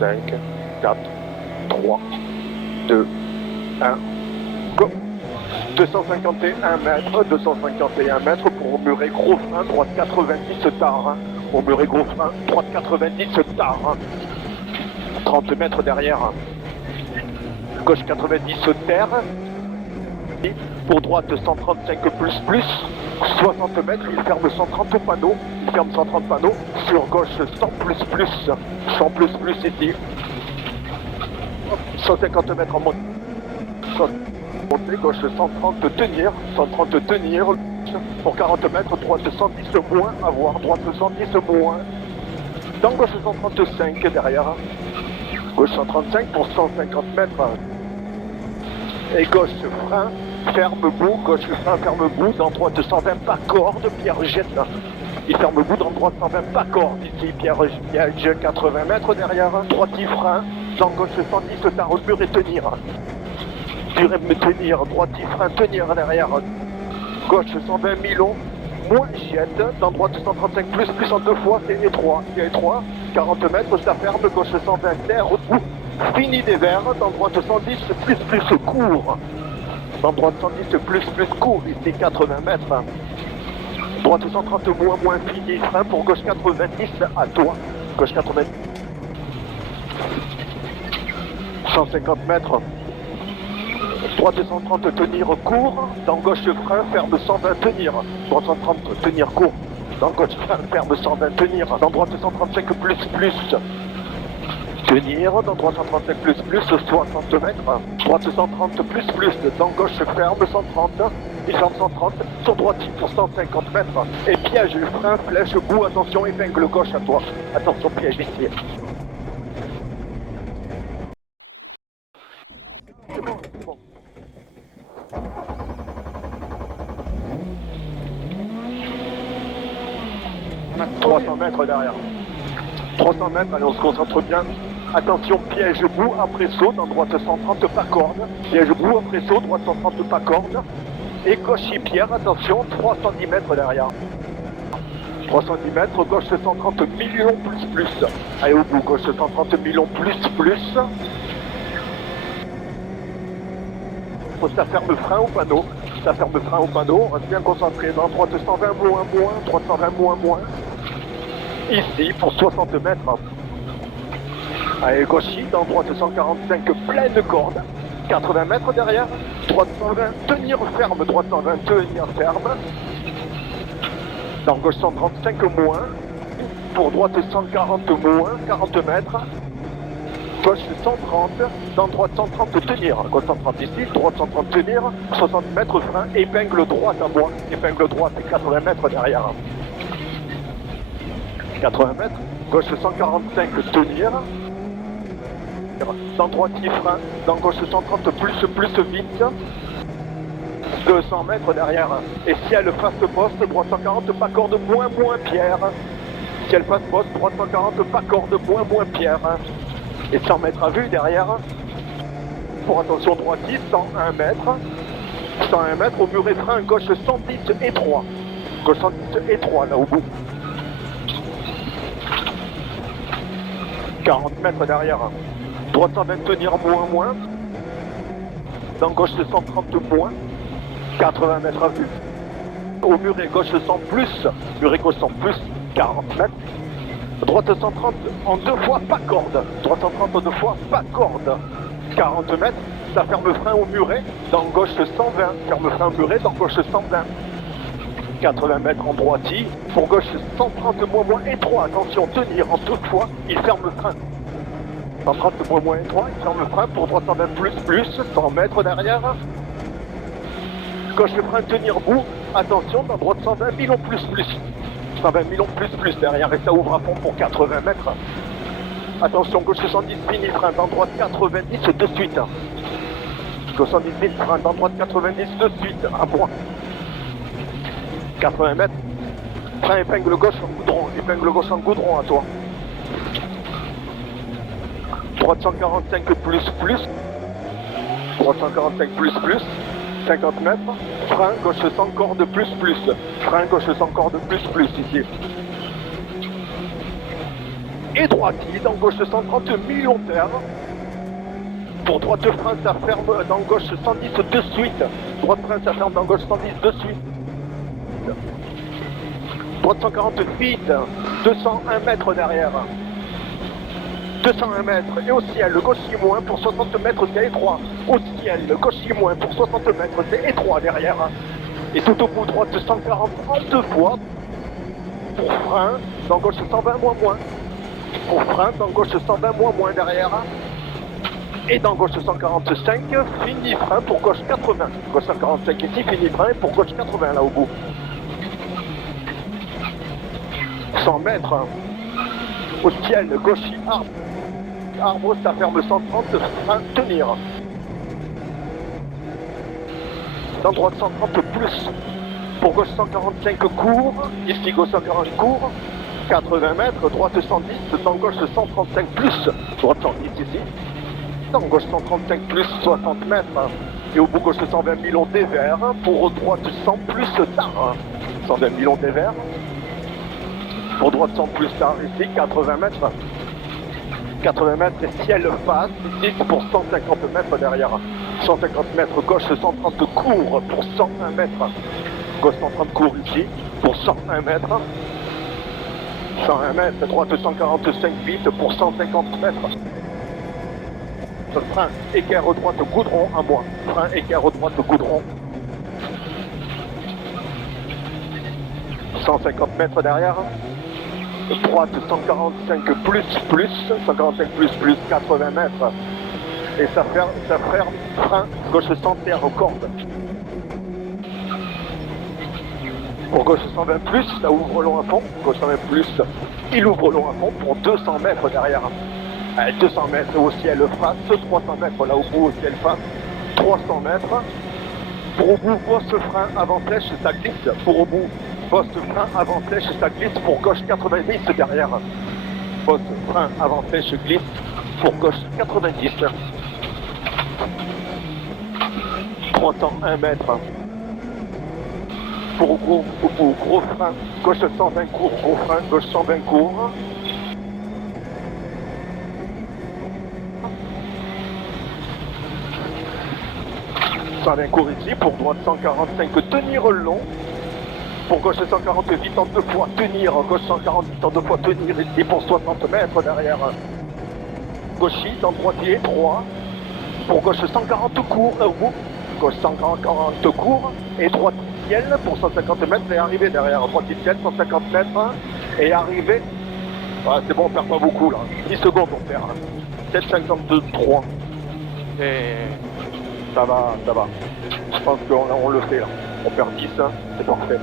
5, 4, 3, 2, 1, go. 251 mètres, 251 mètres pour Muret gros frein, droite 90 tard. Au Muret gros frein, droite 90 tard. 30 mètres derrière. Gauche 90 terre. Pour droite 135 plus. 60 mètres, il ferme 130 panneaux. Il ferme 130 panneaux. Sur gauche 100 plus. 100 plus ici. 150 mètres en montée. Gauche 130 tenir. 130 tenir. Pour 40 mètres, droite 110 moins. À voir, droite 110 moins. Dans gauche 135 derrière. Gauche 135 pour 150 mètres. Et gauche frein, ferme bout, gauche frein, ferme bout, dans droite 120 pas corde, Pierre jette. Il ferme bout, dans droite 120 pas corde, ici Pierre jette 80 mètres derrière, droite frein, dans gauche 110 tard, mur et tenir. Mur et tenir, droite frein, tenir derrière, gauche 120 milons, moins jette, dans droite 135 plus en deux fois, c'est étroit, il y a étroit, 40 mètres, ça ferme, gauche 120 terre, bout. Fini des verts, dans droite 110 plus court. Dans droite 110 plus court, ici 80 mètres. Droite 130 moins fini, frein pour gauche 90 à toi. Gauche 90. 150 mètres. Droite 130 tenir court, dans gauche frein ferme 120 tenir. Droite 130 tenir court, dans gauche frein ferme 120 tenir. Dans droite 135 plus. Tenir, dans droite 135 plus, 60 mètres, droite 130 plus, dans gauche ferme 130, il ferme 130, sur droite pour 150 mètres, et piège, frein, flèche, bout, attention, épingle gauche à toi, attention, piège ici. C'est bon, c'est bon. « 300 mètres derrière. 300 mètres, allez, on se concentre bien. Attention, piège bout, après saut, dans droite 130 pas corde. Piège bout, après saut, droite 130 pas corde. Et gauche Pierre, attention, 310 mètres derrière. 310 mètres, gauche 130 millions plus. Allez au bout, gauche 130 millions plus. Ça ferme frein au panneau. Ça ferme frein au panneau, on reste bien concentré. Dans droite 120 moins, droite 120 moins. Ici, pour 60 mètres. Allez, gauchis, dans droite 145, pleine corde. 80 mètres derrière. Droite 120, tenir ferme. Droite 120, tenir ferme. Dans gauche 135 moins. Pour droite 140 moins, 40 mètres. Gauche 130, dans droite 130 tenir. Gauche 130 ici, droite 130 tenir. 60 mètres frein, épingle droite à moi. Épingle droite, 80 mètres derrière. 80 mètres, gauche 145 tenir. Dans droite frein, dans gauche 130 plus vite. 200 mètres derrière. Et ciel face poste, droite 140 pas corde moins Pierre. Ciel face poste, droite 140 pas corde moins Pierre. Et 100 mètres à vue derrière. Pour attention droite 101 mètres. 101 mètres au muret frein, gauche 110 étroit. Gauche 110 étroit là au bout. 40 mètres derrière. Droite 120 tenir moins. Dans gauche 130 moins. 80 mètres à vue. Au muret gauche 100 plus. Muret gauche 100 plus. 40 mètres. Droite 130 en deux fois pas corde. Droite 130 en deux fois pas corde. 40 mètres. Ça ferme frein au muret. Dans gauche 120. Ferme frein au muret. Dans gauche 120. 80 mètres en droitie. Pour gauche 130 moins étroit. Attention, tenir en deux fois. Il ferme le frein. 130 moins étroit. Il ferme le frein. Pour droite 120 plus. 100 mètres derrière. Gauche frein, tenir bout. Attention, dans droite 120 millions plus. 120 millions plus derrière. Et ça ouvre à fond pour 80 mètres. Attention, gauche 70 mini frein. Dans droite 90 de suite. Gauche 70 mini frein. Dans droite 90 de suite. À point. 80 mètres. Frein épingle gauche en goudron. Épingle gauche en goudron à toi. Droite 145 plus. Droite 145 plus. 50 mètres. Frein gauche 100 corde plus. Frein gauche 100 corde plus ici. et droitier, dans gauche 130 millionnaire. Pour droite de frein, ça ferme dans gauche 110 de suite. Droite de frein, ça ferme dans gauche 110 de suite. Droite 140 feet, 201 mètres derrière. 201 mètres et au ciel, le gauche moins pour 60 mètres, c'est étroit. Au ciel, le gauche moins pour 60 mètres, c'est étroit derrière. Et tout au bout, droite 140 en deux fois. Pour frein, dans gauche 120 moins. Pour frein, dans gauche 120 moins derrière. Et dans gauche 145, fini frein pour gauche 80. Gauche 145 ici, fini frein pour gauche 80 là au bout. 100 mètres. Au ciel, gauche arbre. Arbre, ça ferme 130, frein, tenir. Dans droite 130 plus. Pour gauche 145 court. Ici gauche 140 court. 80 mètres, droite 110, dans gauche 135 plus. Droite 110 ici. Dans gauche 135 plus 60 mètres. Et au bout gauche 120 millions des verts. Pour droite 100 plus tard. 120 millions des verts. Pour droite 100 plus tard ici, 80 mètres. 80 mètres et ciel face, ici pour 150 mètres derrière. 150 mètres gauche 130 court pour 101 mètres. Gauche 130 court ici pour 101 mètres. 101 mètres, droite 145 vite pour 150 mètres. Frein, équerre droite, goudron à moi. Frein, équerre droite, goudron. 150 mètres derrière. Droite 145 plus, 145 plus 80 mètres. Et ça ferme, frein, gauche 100 terre aux cordes. Pour gauche 120 plus, ça ouvre long à fond. Gauche 120 plus, il ouvre long à fond pour 200 mètres derrière. 200 mètres au ciel face, 300 mètres là au bout au ciel face, 300 mètres. Pour au bout, poste frein avant flèche, ça glisse. Pour au bout, poste frein avant flèche, ça glisse. Pour gauche 90 derrière. Poste frein avant flèche glisse. Pour gauche 90. 301 mètres. Pour au bout, gros frein, gauche 120 court, gros frein, gauche 120 court. Un court ici, pour droite 145, tenir long. Pour gauche 140, vite en deux fois, tenir. Gauche 140, vite en deux fois, tenir ici pour 60 mètres derrière. Gauchis, dans droitier, 3. Pour gauche 140 court, gauche 140 court. Et droite ciel pour 150 mètres et arriver derrière. Droite ciel, 150 mètres et arriver. Ah, c'est bon, on perd pas beaucoup là. 10 secondes on perd. 7,52, 3. Et... Ça va. Je pense qu'on le fait là. On perd 10, hein. C'est parfait.